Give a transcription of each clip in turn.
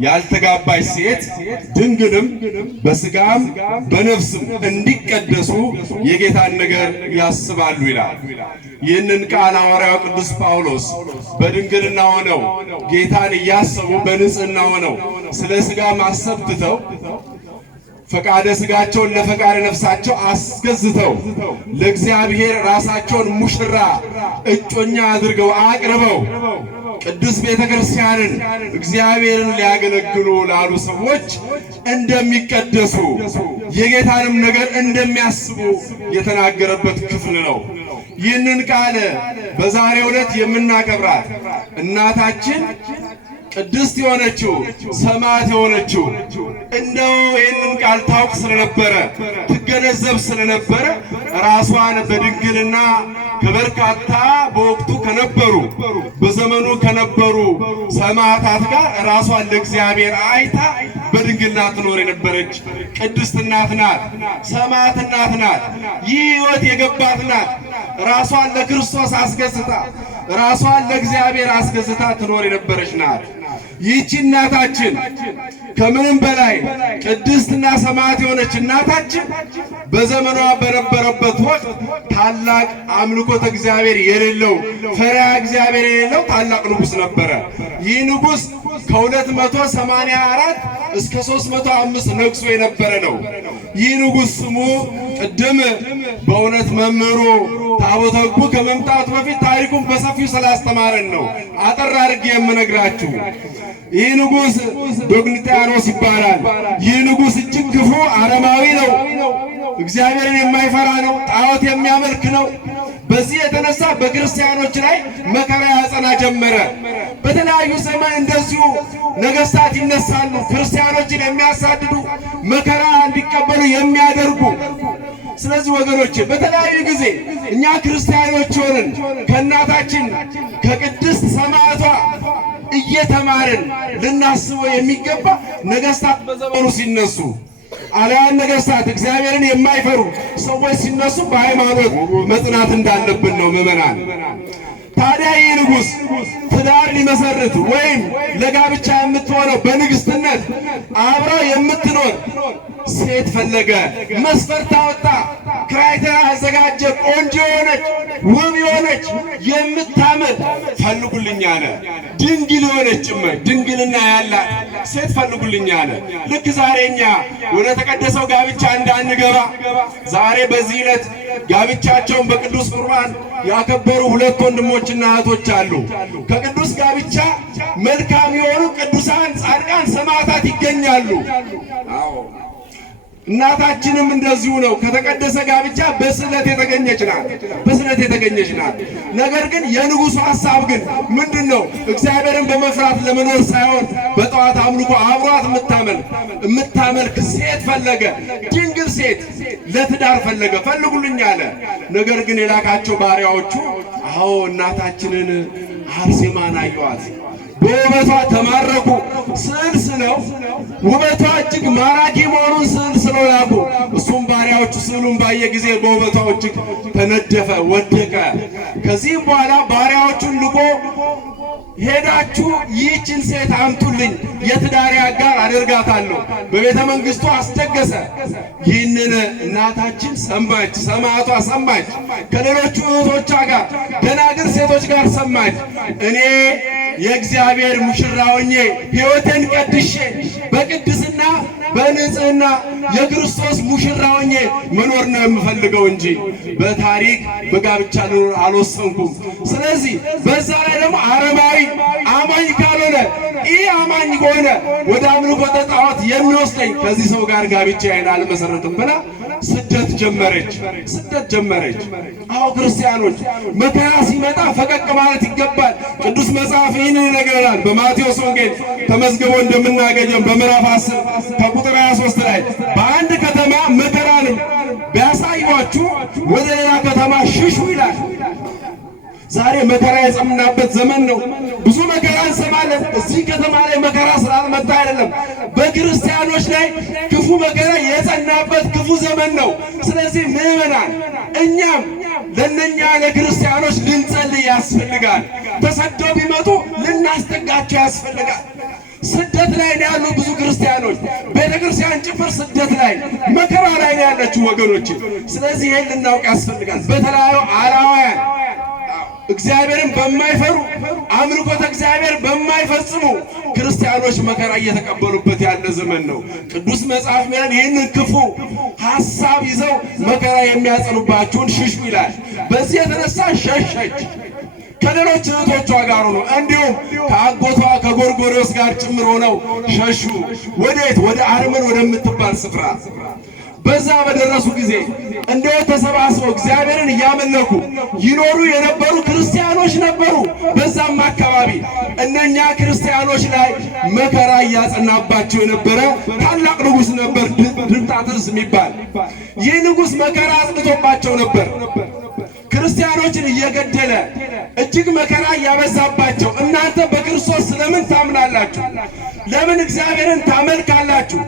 ያልተጋባች ሴት ድንግልም በስጋም በነፍስም እንዲቀደሱ የጌታን ነገር ያስባሉ ይላል። ይህንን ቃል ሐዋርያው ቅዱስ ጳውሎስ በድንግልና ሆነው ጌታን እያሰቡ በንጽህና ሆነው ስለ ስጋ ማሰብ ትተው ፈቃደ ስጋቸውን ለፈቃደ ነፍሳቸው አስገዝተው ለእግዚአብሔር ራሳቸውን ሙሽራ እጮኛ አድርገው አቅርበው ቅዱስ ቤተክርስቲያንን እግዚአብሔርን ሊያገለግሉ ላሉ ሰዎች እንደሚቀደሱ የጌታንም ነገር እንደሚያስቡ የተናገረበት ክፍል ነው። ይህንን ቃል በዛሬው ዕለት የምናከብራት እናታችን ቅድስት የሆነችው ሰማዕት የሆነችው እንደው ይህንን ቃል ታውቅ ስለነበረ ትገነዘብ ስለነበረ ራሷን በድንግልና ከበርካታ በወቅቱ ከነበሩ በዘመኑ ከነበሩ ሰማዕታት ጋር ራሷን ለእግዚአብሔር አይታ በድንግልና ትኖር የነበረች ቅድስት እናት ናት። ሰማዕት እናት ናት። ይህ ሕይወት የገባት ናት። ራሷን ለክርስቶስ አስገዝታ ራሷን ለእግዚአብሔር አስገዝታ ትኖር የነበረች ናት። ይህች እናታችን ከምንም በላይ ቅድስትና ሰማዕት የሆነች እናታችን በዘመኗ በነበረበት ወቅት ታላቅ አምልኮተ እግዚአብሔር የሌለው ፈሪሃ እግዚአብሔር የሌለው ታላቅ ንጉሥ ነበረ። ይህ ንጉሥ ከ284 እስከ 305 ነግሶ የነበረ ነው። ይህ ንጉሥ ስሙ ቅድም በእውነት መምህሩ ታቦተ ሕጉ ከመምጣቱ በፊት ታሪኩን በሰፊው ስላስተማረን ነው አጠር አድርጌ የምነግራችሁ። ይህ ንጉሥ ዶቅልጥያኖስ ይባላል። ይህ ንጉሥ እጅግ ክፉ አረማዊ ነው። እግዚአብሔርን የማይፈራ ነው። ጣዖት የሚያመልክ ነው። በዚህ የተነሳ በክርስቲያኖች ላይ መከራ ያጸና ጀመረ። በተለያዩ ዘመን እንደዚሁ ነገሥታት ይነሳሉ፣ ክርስቲያኖችን የሚያሳድዱ መከራ እንዲቀበሉ የሚያደርጉ። ስለዚህ ወገኖች በተለያዩ ጊዜ እኛ ክርስቲያኖች ሆነን ከእናታችን ከቅድስት ሰማዕቷ እየተማርን ልናስበው የሚገባ ነገሥታት በዘመኑ ሲነሱ አልያን ነገሥታት እግዚአብሔርን የማይፈሩ ሰዎች ሲነሱ በሃይማኖት መጽናት እንዳለብን ነው ምዕመናን። ታዲያ ይህ ንጉሥ ትዳር ሊመሰርት ወይም ለጋብቻ የምትሆነው በንግሥትነት አብረው የምትኖር ሴት ፈለገ። መስፈርት አወጣ፣ ክራይቴሪያ አዘጋጀ። ቆንጆ የሆነች ውብ የሆነች የምታምር ፈልጉልኝ አለ። ድንግል የሆነች ጭምር ድንግልና ያላት ሴት ፈልጉልኝ አለ። ልክ ዛሬ እኛ ወደ ተቀደሰው ጋብቻ እንዳንገባ ዛሬ በዚህ ዕለት ጋብቻቸውን በቅዱስ ቁርባን ያከበሩ ሁለት ወንድሞችና እህቶች አሉ። ከቅዱስ ጋብቻ መልካም የሆኑ ቅዱሳን ጻድቃን ሰማዕታት ይገኛሉ። አዎ እናታችንም እንደዚሁ ነው። ከተቀደሰ ጋብቻ በስለት የተገኘች ናት። በስለት የተገኘች ናት። ነገር ግን የንጉሡ ሐሳብ ግን ምንድነው? እግዚአብሔርን በመፍራት ለመኖር ሳይሆን በጠዋት አምልኮ አብሯት የምታመልክ ሴት ፈለገ። ድንግል ሴት ለትዳር ፈለገ። ፈልጉልኝ አለ። ነገር ግን የላካቸው ባሪያዎቹ አዎ እናታችንን አርሴማን አዩአት። በውበቷ ተማረኩ። ስዕል ስለው ውበቷ እጅግ ማራኪ መሆኑን ስዕል ስለው ላኩ። እሱም ባሪያዎቹ ስዕሉን ባየ ጊዜ በውበቷ እጅግ ተነደፈ፣ ወደቀ። ከዚህም በኋላ ባሪያዎቹን ልኮ ሄዳችሁ ይህችን ሴት አምጡልኝ፣ የትዳሬ አጋር አደርጋታለሁ በቤተ መንግሥቱ አስደገሰ። ይህንን እናታችን ሰማች፣ ሰማዕቷ ሰማች። ከሌሎቹ እህቶቿ ጋር ደናግል ሴቶች ጋር ሰማች። እኔ የእግዚአብሔር ሙሽራ ሆኜ ሕይወቴን ቀድሼ በቅድስና በንጽህና የክርስቶስ ሙሽራ ሆኜ መኖር ነው የምፈልገው እንጂ በታሪክ በጋብቻ ልኖር አልወሰንኩም። ስለዚህ በዛ ላይ ደግሞ አረማዊ አማኝ ካልሆነ ይህ አማኝ ከሆነ ወደ አምልኮተ ጣዖት የሚወስደኝ ከዚህ ሰው ጋር ጋብቻዬን አልመሰረትም ብላ ስደት ጀመረች። አዎ ክርስቲያኖች መከራ ሲመጣ ፈቀቅ ማለት ይገባል። ቅዱስ መጽሐፍ ይህንን ይነግረናል። በማቴዎስ ወንጌል ተመዝግቦ እንደምናገኘው በምዕራፍ 10 ከቁጥር 23 ላይ በአንድ ከተማ መከራንም ቢያሳዩአችሁ ወደ ሌላ ከተማ ሽሹ ይላል። ዛሬ መከራ የጸናበት ዘመን ነው። ብዙ መከራ እንሰማለን። እዚህ ከተማ ላይ መከራ ስላልመጣ አይደለም፣ በክርስቲያኖች ላይ ክፉ መከራ የጸናበት ክፉ ዘመን ነው። ስለዚህ ምዕመናን እኛም ለነኛ ለክርስቲያኖች ልንጸልይ ያስፈልጋል። ተሰደው ቢመጡ ልናስጠጋቸው ያስፈልጋል። ስደት ላይ ነው ያሉ ብዙ ክርስቲያኖች። ቤተክርስቲያን ጭምር ስደት ላይ መከራ ላይ ነው ያለችው ወገኖች። ስለዚህ ይሄን ልናውቅ ያስፈልጋል። በተለያዩ አላውያን እግዚአብሔርን በማይፈሩ አምልኮተ እግዚአብሔር በማይፈጽሙ ክርስቲያኖች መከራ እየተቀበሉበት ያለ ዘመን ነው። ቅዱስ መጽሐፍ ሚለን ይህንን ክፉ ሐሳብ ይዘው መከራ የሚያጸኑባችሁን ሽሹ ይላል። በዚህ የተነሳ ሸሸች ከሌሎች እህቶቿ ጋር ነው። እንዲሁም ከአጎቷ ከጎርጎርዮስ ጋር ጭምር ሆነው ሸሹ። ወዴት? ወደ አርመን ወደምትባል ስፍራ። በዛ በደረሱ ጊዜ እንደው ተሰባስበው እግዚአብሔርን እያመለኩ ይኖሩ የነበሩ ክርስቲያኖች ነበሩ። በዛም አካባቢ እነኛ ክርስቲያኖች ላይ መከራ እያጸናባቸው የነበረ ታላቅ ንጉሥ ነበር፣ ድርጣድርስ የሚባል። ይህ ንጉሥ መከራ አጽንቶባቸው ነበር። ክርስቲያኖችን እየገደለ እጅግ መከራ እያበዛባቸው፣ እናንተ በክርስቶስ ስለምን ታምናላችሁ? ለምን እግዚአብሔርን ታመልካላችሁ?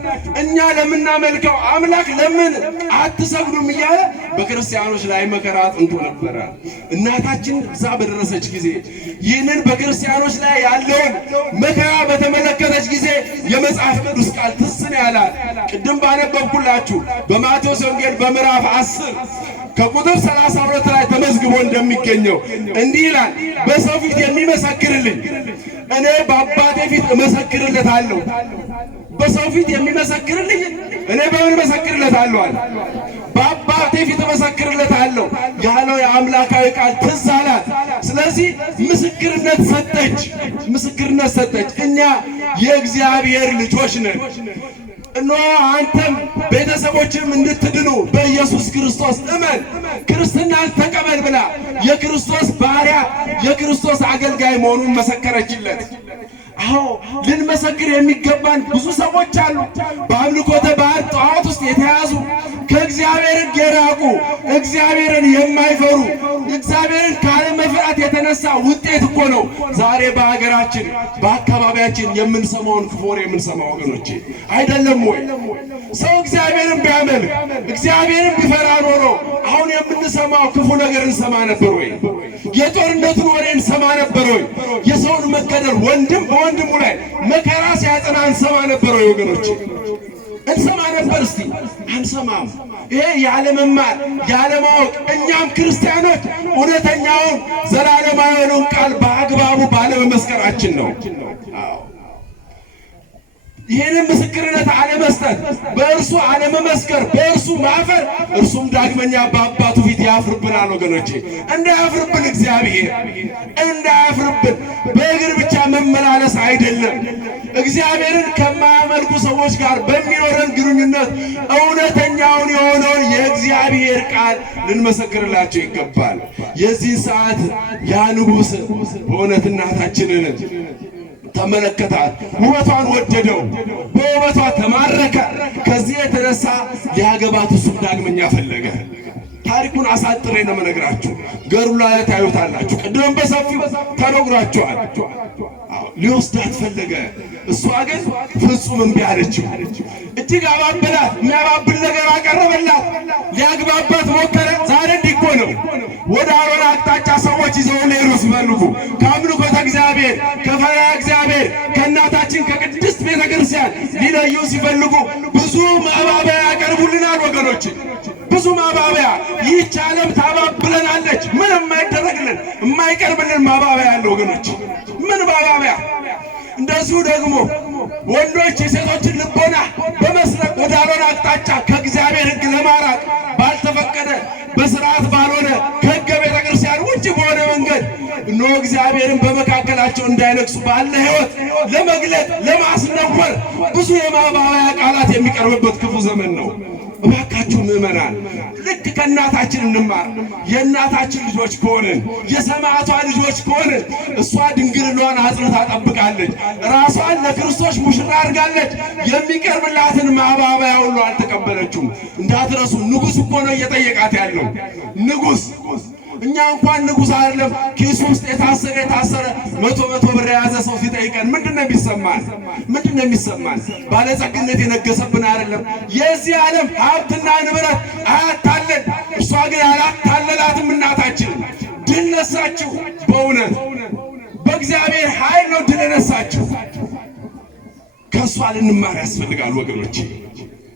እኛ ለምናመልከው አምላክ ለምን አትሰግዱም? እያለ በክርስቲያኖች ላይ መከራ አጽንቶ ነበረ። እናታችን እዛ በደረሰች ጊዜ ይህንን በክርስቲያኖች ላይ ያለውን መከራ በተመለከተች ጊዜ የመጽሐፍ ቅዱስ ቃል ትዝ ነው ያላት። ቅድም ባነበብኩላችሁ በማቴዎስ ወንጌል በምዕራፍ 10 ከቁጥር 32 ላይ ተመዝግቦ እንደሚገኘው እንዲህ ይላል፣ በሰው ፊት የሚመሰክርልኝ እኔ በአባቴ ፊት እመሰክርለታለሁ። በሰው ፊት የሚመሰክርልኝ እኔ በምን እመሰክርለታለሁ አለ? በአባቴ ፊት እመሰክርለታለሁ ያለው የአምላካዊ ቃል ትዝ አላት። ስለዚህ ምስክርነት ሰጠች። እኛ የእግዚአብሔር ልጆች ነን። እነሆ አንተም ቤተሰቦችም እንድትድኑ በኢየሱስ ክርስቶስ እመን፣ ክርስትናን ተቀበል ብላ የክርስቶስ ባሪያ የክርስቶስ አገልጋይ መሆኑን መሰከረችለት። አዎ ልንመሰክር የሚገባን ብዙ ሰዎች አሉ። በአምልኮተ ባዕድ ጣዖት ውስጥ የተያዙ ከእግዚአብሔር ሕግ የራቁ እግዚአብሔርን የማይፈሩ እግዚአብሔርን ካለመፍራት የተነሳ ውጤት እኮ ነው ዛሬ በሀገራችን በአካባቢያችን የምንሰማውን ክፉ ወሬ የምንሰማ ወገኖቼ፣ አይደለም ወይ? ሰው እግዚአብሔርን ቢያመልክ እግዚአብሔርን ቢፈራ ኖሮ አሁን የምንሰማው ክፉ ነገር እንሰማ ነበር ወይ? የጦርነቱን ወሬ እንሰማ ነበር ወይ? የሰውን መገደል ወንድም በወንድሙ ላይ መከራ ሲያጸና እንሰማ ነበር ወይ ወገኖቼ? እንሰማ ነበር? እስቲ አንሰማም። ይሄ ያለመማር ያለማወቅ፣ እኛም ክርስቲያኖች እውነተኛውን ዘላለማዊውን ቃል በአግባቡ ባለመመስከራችን ነው። ይህንን ምስክርነት አለመስጠት፣ በእርሱ አለመመስከር፣ በእርሱ ማፈር፣ እርሱም ዳግመኛ በአባቱ ፊት ያፍርብናል ወገኖቼ። እንዳያፍርብን እግዚአብሔር እንዳያፍርብን። በእግር ብቻ መመላለስ አይደለም፣ እግዚአብሔርን ከማያመልኩ ሰዎች ጋር በሚኖረን ግንኙነት እውነተኛውን የሆነውን የእግዚአብሔር ቃል ልንመሰክርላቸው ይገባል። የዚህ ሰዓት ያ ንጉሥ በእውነት እናታችንን ተመለከታት፣ ውበቷን ወደደው፣ በውበቷ ተማረከ። ከዚህ የተነሳ ሊያገባት እሱም ዳግመኛ ፈለገ። ታሪኩን አሳጥሬ ነው የምነግራችሁ። ገድሉ ላይ ታዩታላችሁ። ቅድም በሰፊው ተነግሯችኋል። ሊወስዳት ፈለገ። እሷ ግን ፍጹም እምቢ አለችው። እጅግ አባበላት። የሚያባብል ነገር አቀረበላት። ሊያግባባት ሞከረ። ዛሬ እንዲህ እኮ ነው። ወደ አሮን አቅጣጫ ሰዎች ይዘው ሊሄዱ ሲፈልጉ ከአምልኮተ እግዚአብሔር ከፈሪሃ እግዚአብሔር ከእናታችን ከቅድስት ቤተ ክርስቲያን ሊለዩ ሲፈልጉ ብዙ ማባበያ ያቀርቡልናል ወገኖች፣ ብዙ ማባበያ። ይህች ዓለም ታባብለናለች። ምን የማይደረግልን የማይቀርብልን ማባበያ ያለ ወገኖች፣ ምን ማባበያ። እንደዚሁ ደግሞ ወንዶች የሴቶችን ልቦና በመስረቅ ወደ አሮን አቅጣጫ ከእግዚአብሔር ሕግ ለማራቅ ባልተፈቀደ በስርዓት ባልሆነ ከሕገ ቤተ ክርስቲያን ውጭ በሆነ መንገድ እነሆ እግዚአብሔርን በመካከላቸው እንዳይነግሱ ባለ ሕይወት ለመግለጥ ለማስነወር ብዙ የማባበያ ቃላት የሚቀርብበት ክፉ ዘመን ነው። እባካችሁ ምእመናን ልክ ከእናታችን እንማር። የእናታችን ልጆች ከሆንን የሰማዕቷ ልጆች ከሆንን እሷ ድንግልናዋን አጽንታ ጠብቃለች። ራሷን ለክርስቶስ ሙሽራ አድርጋለች። የሚቀርብላትን ማባበያ ሁሉ አልተቀበለችውም። እንዳትረሱ፣ ንጉሥ እኮ ነው እየጠየቃት ያለው ንጉሥ። እኛ እንኳን ንጉሥ አይደለም ኪሱ ውስጥ የታሰረ መቶ ብር የያዘ ሰው ሲጠይቀን ምንድነው የሚሰማን? ምንድነው የሚሰማን? ባለጸግነት የነገሰብን አይደለም። የዚህ ዓለም ሀብትና ንብረት አያታለን። እሷ ግን አላታለላትም። እናታችን ድል ነሳችሁ። በእውነት በእግዚአብሔር ኃይል ነው ድል ነሳችሁ። ከሷ ልንማር ያስፈልጋል ወገኖቼ።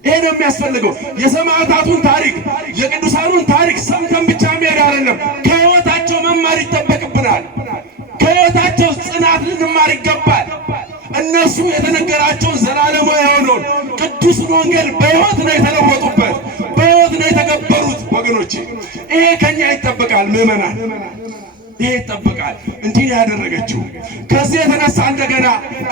ይሄ ነው የሚያስፈልገው። የሰማዕታቱን ታሪክ የቅዱሳኑን ታሪክ ሰምተን ብቻ መሄድ አይደለም፣ ከሕይወታቸው መማር ይጠበቅብናል። ከሕይወታቸው ጽናት ልንማር ይገባል። እነሱ የተነገራቸውን ዘላለማዊ የሆነውን ቅዱስን ወንጌል በሕይወት ነው የተለወጡበት፣ በሕይወት ነው የተገበሩት ወገኖቼ። ይሄ ከኛ ይጠበቃል ምዕመናን፣ ይሄ ይጠበቃል። እንዲህ ያደረገችው ከዚህ የተነሳ እንደገና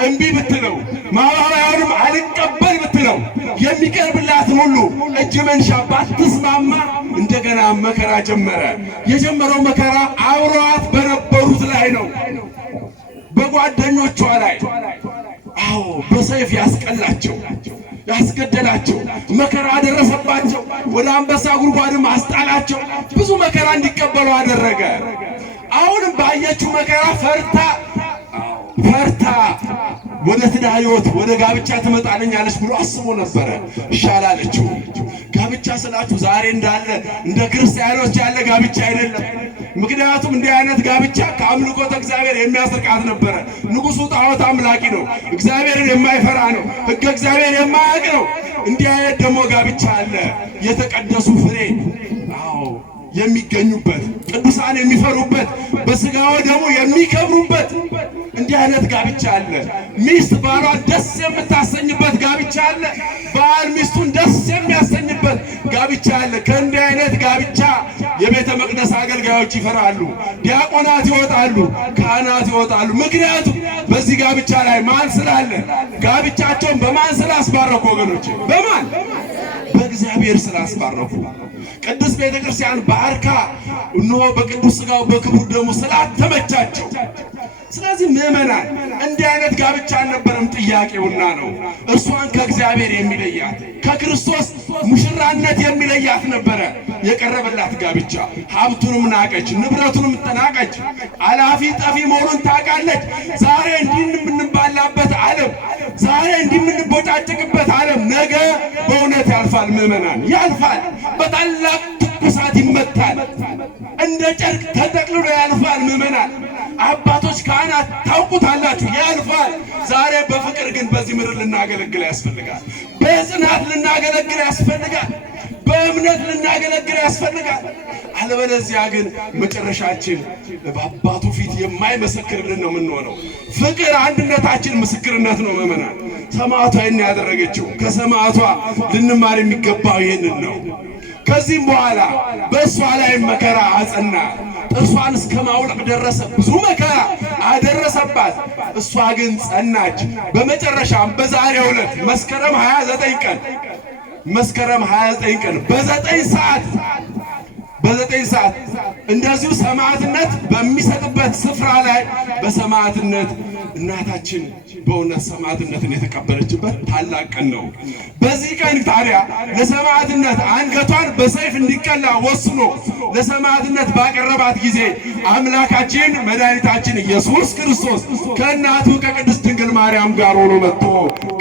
እምቢ ብትለው ማባበያውንም አልቀበል ብትለው የሚቀርብላትን ሁሉ እጅ መንሻ ባትስማማ እንደገና መከራ ጀመረ። የጀመረው መከራ አብረዋት በነበሩት ላይ ነው፣ በጓደኞቿ ላይ። አዎ በሰይፍ ያስቀላቸው፣ ያስገደላቸው፣ መከራ አደረሰባቸው። ወደ አንበሳ ጉድጓድም አስጣላቸው። ብዙ መከራ እንዲቀበሉ አደረገ። አሁንም ባየችው መከራ ፈርታ ወደ ትዳር ሕይወት ወደ ጋብቻ ትመጣለኛለች ብሎ አስቦ ነበረ። ይሻላለችው። ጋብቻ ስላችሁ ዛሬ እንዳለ እንደ ክርስቲያኖች ያለ ጋብቻ አይደለም። ምክንያቱም እንዲህ አይነት ጋብቻ ከአምልኮተ እግዚአብሔር የሚያስርቃት ነበረ። ንጉሡ ጣዖት አምላኪ ነው፣ እግዚአብሔርን የማይፈራ ነው፣ ሕገ እግዚአብሔር የማያውቅ ነው። እንዲህ አይነት ደግሞ ጋብቻ አለ፣ የተቀደሱ ፍሬ የሚገኙበት፣ ቅዱሳን የሚፈሩበት፣ በሥጋው ደግሞ የሚከብሩበት እንዲህ አይነት ጋብቻ አለ። ሚስት ባሏን ደስ የምታሰኝበት ጋብቻ አለ። ባል ሚስቱን ደስ የሚያሰኝበት ጋብቻ አለ። ከእንዲህ አይነት ጋብቻ የቤተ መቅደስ አገልጋዮች ይፈራሉ፣ ዲያቆናት ይወጣሉ፣ ካህናት ይወጣሉ። ምክንያቱም በዚህ ጋብቻ ላይ ማን ስላለ? ጋብቻቸውን በማን ስላስባረኩ ወገኖች? በማን? በእግዚአብሔር ስላስባረኩ። ቅዱስ ቤተ ክርስቲያን ባርካ እነሆ በቅዱስ ሥጋው በክቡር ደሙ ስላተመቻቸው። ስለዚህ ምዕመናን እንዲህ አይነት ጋብቻ አልነበረም ጥያቄውና ነው። እርሷን ከእግዚአብሔር የሚለያት ከክርስቶስ ሙሽራነት የሚለያት ነበረ የቀረበላት ጋብቻ። ሀብቱንም ናቀች፣ ንብረቱንም ተናቀች። አላፊ ጠፊ መሆኑን ታውቃለች። ዛሬ እንዲህ የምንባላበት ዓለም፣ ዛሬ እንዲህ የምንቦጫጭቅበት ዓለም ነገ በእውነት ያልፋል። ምዕመናን ያልፋል። በታላቅ ትኩሳት ይመታል። እንደ ጨርቅ ተጠቅልሎ ያልፋል። ምዕመናን አባቶች፣ ካህናት ታውቁታላችሁ፣ ያልፋል። ዛሬ በፍቅር ግን በዚህ ምድር ልናገለግል ያስፈልጋል። በጽናት ልናገለግል ያስፈልጋል። በእምነት ልናገለግል ያስፈልጋል። አለበለዚያ ግን መጨረሻችን በአባቱ ፊት የማይመሰክርልን ነው የምንሆነው። ፍቅር አንድነታችን ምስክርነት ነው ምዕመናን። ሰማዕቷ ይህን ያደረገችው፣ ከሰማዕቷ ልንማር የሚገባው ይህንን ነው። ከዚህም በኋላ በእሷ ላይ መከራ አጸና። ጥርሷን እስከ ማውለቅ ደረሰ። ብዙ መከራ አደረሰባት። እሷ ግን ጸናች። በመጨረሻም በዛሬው ዕለት መስከረም 29 ቀን በ9 ሰዓት እንደዚሁ ሰማዕትነት በሚሰጥበት ስፍራ ላይ በሰማዕትነት እናታችን በእውነት ሰማዕትነትን የተቀበለችበት ታላቅ ቀን ነው። በዚህ ቀን ታዲያ ለሰማዕትነት አንገቷን በሰይፍ እንዲቀላ ወስኖ ለሰማዕትነት ባቀረባት ጊዜ አምላካችን መድኃኒታችን ኢየሱስ ክርስቶስ ከእናቱ ከቅድስት ድንግል ማርያም ጋር ሆኖ መጥቶ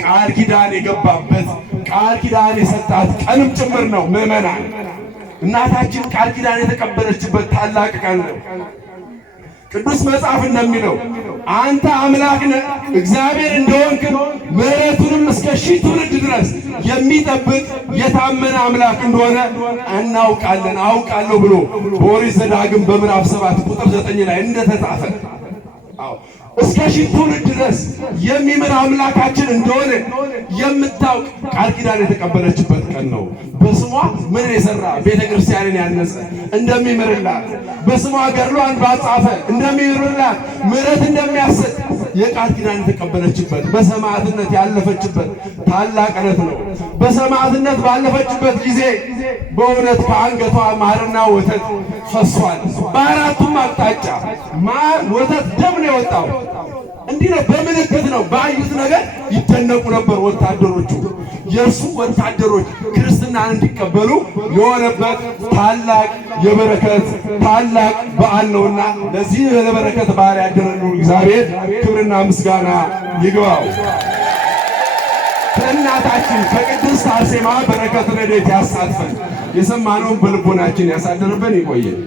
ቃል ኪዳን የገባበት፣ ቃል ኪዳን የሰጣት ቀንም ጭምር ነው። ምዕመናን እናታችን ቃል ኪዳን የተቀበለችበት ታላቅ ቀን ነው። ቅዱስ መጽሐፍ እንደሚለው አንተ አምላክ ነህ፣ እግዚአብሔር እንደሆንክ ምሕረቱንም እስከ 1000 ትውልድ ድረስ የሚጠብቅ የታመነ አምላክ እንደሆነ እናውቃለን፣ አውቃለሁ ብሎ በኦሪት ዘዳግም በምዕራፍ 7 ቁጥር 9 ላይ እንደተጻፈ እስከ 1000 ትውልድ ድረስ የሚምር አምላካችን እንደሆነ የምታውቅ ቃል ኪዳን የተቀበለችበት ቀን ነው። በስሟ ምን የሰራ ቤተ ክርስቲያንን ያነጸ እንደሚምርላት፣ በስሟ ገድሏን ባጻፈ እንደሚምርላት፣ ምሕረት እንደሚያሰጥ የቃል ኪዳን የተቀበለችበት በሰማዕትነት ያለፈችበት ታላቅ ዕለት ነው። በሰማዕትነት ባለፈችበት ጊዜ በእውነት ከአንገቷ ማርና ወተት ፈሷል። በአራቱም አቅጣጫ ማር፣ ወተት፣ ደም ነው የወጣው። እንዲህ ነው፣ በምልክት ነው። ባዩት ነገር ይደነቁ ነበር ወታደሮቹ። የእርሱ ወታደሮች ክርስትናን እንዲቀበሉ የሆነበት ታላቅ የበረከት ታላቅ በዓል ነውና ለዚህ ለበረከት በዓል ያደረሉ እግዚአብሔር ክብርና ምስጋና ይግባው። ከእናታችን ከቅድስት አርሴማ በረከት ረድኤት ያሳትፈን። የሰማነውን በልቦናችን ያሳድርብን። ይቆየን።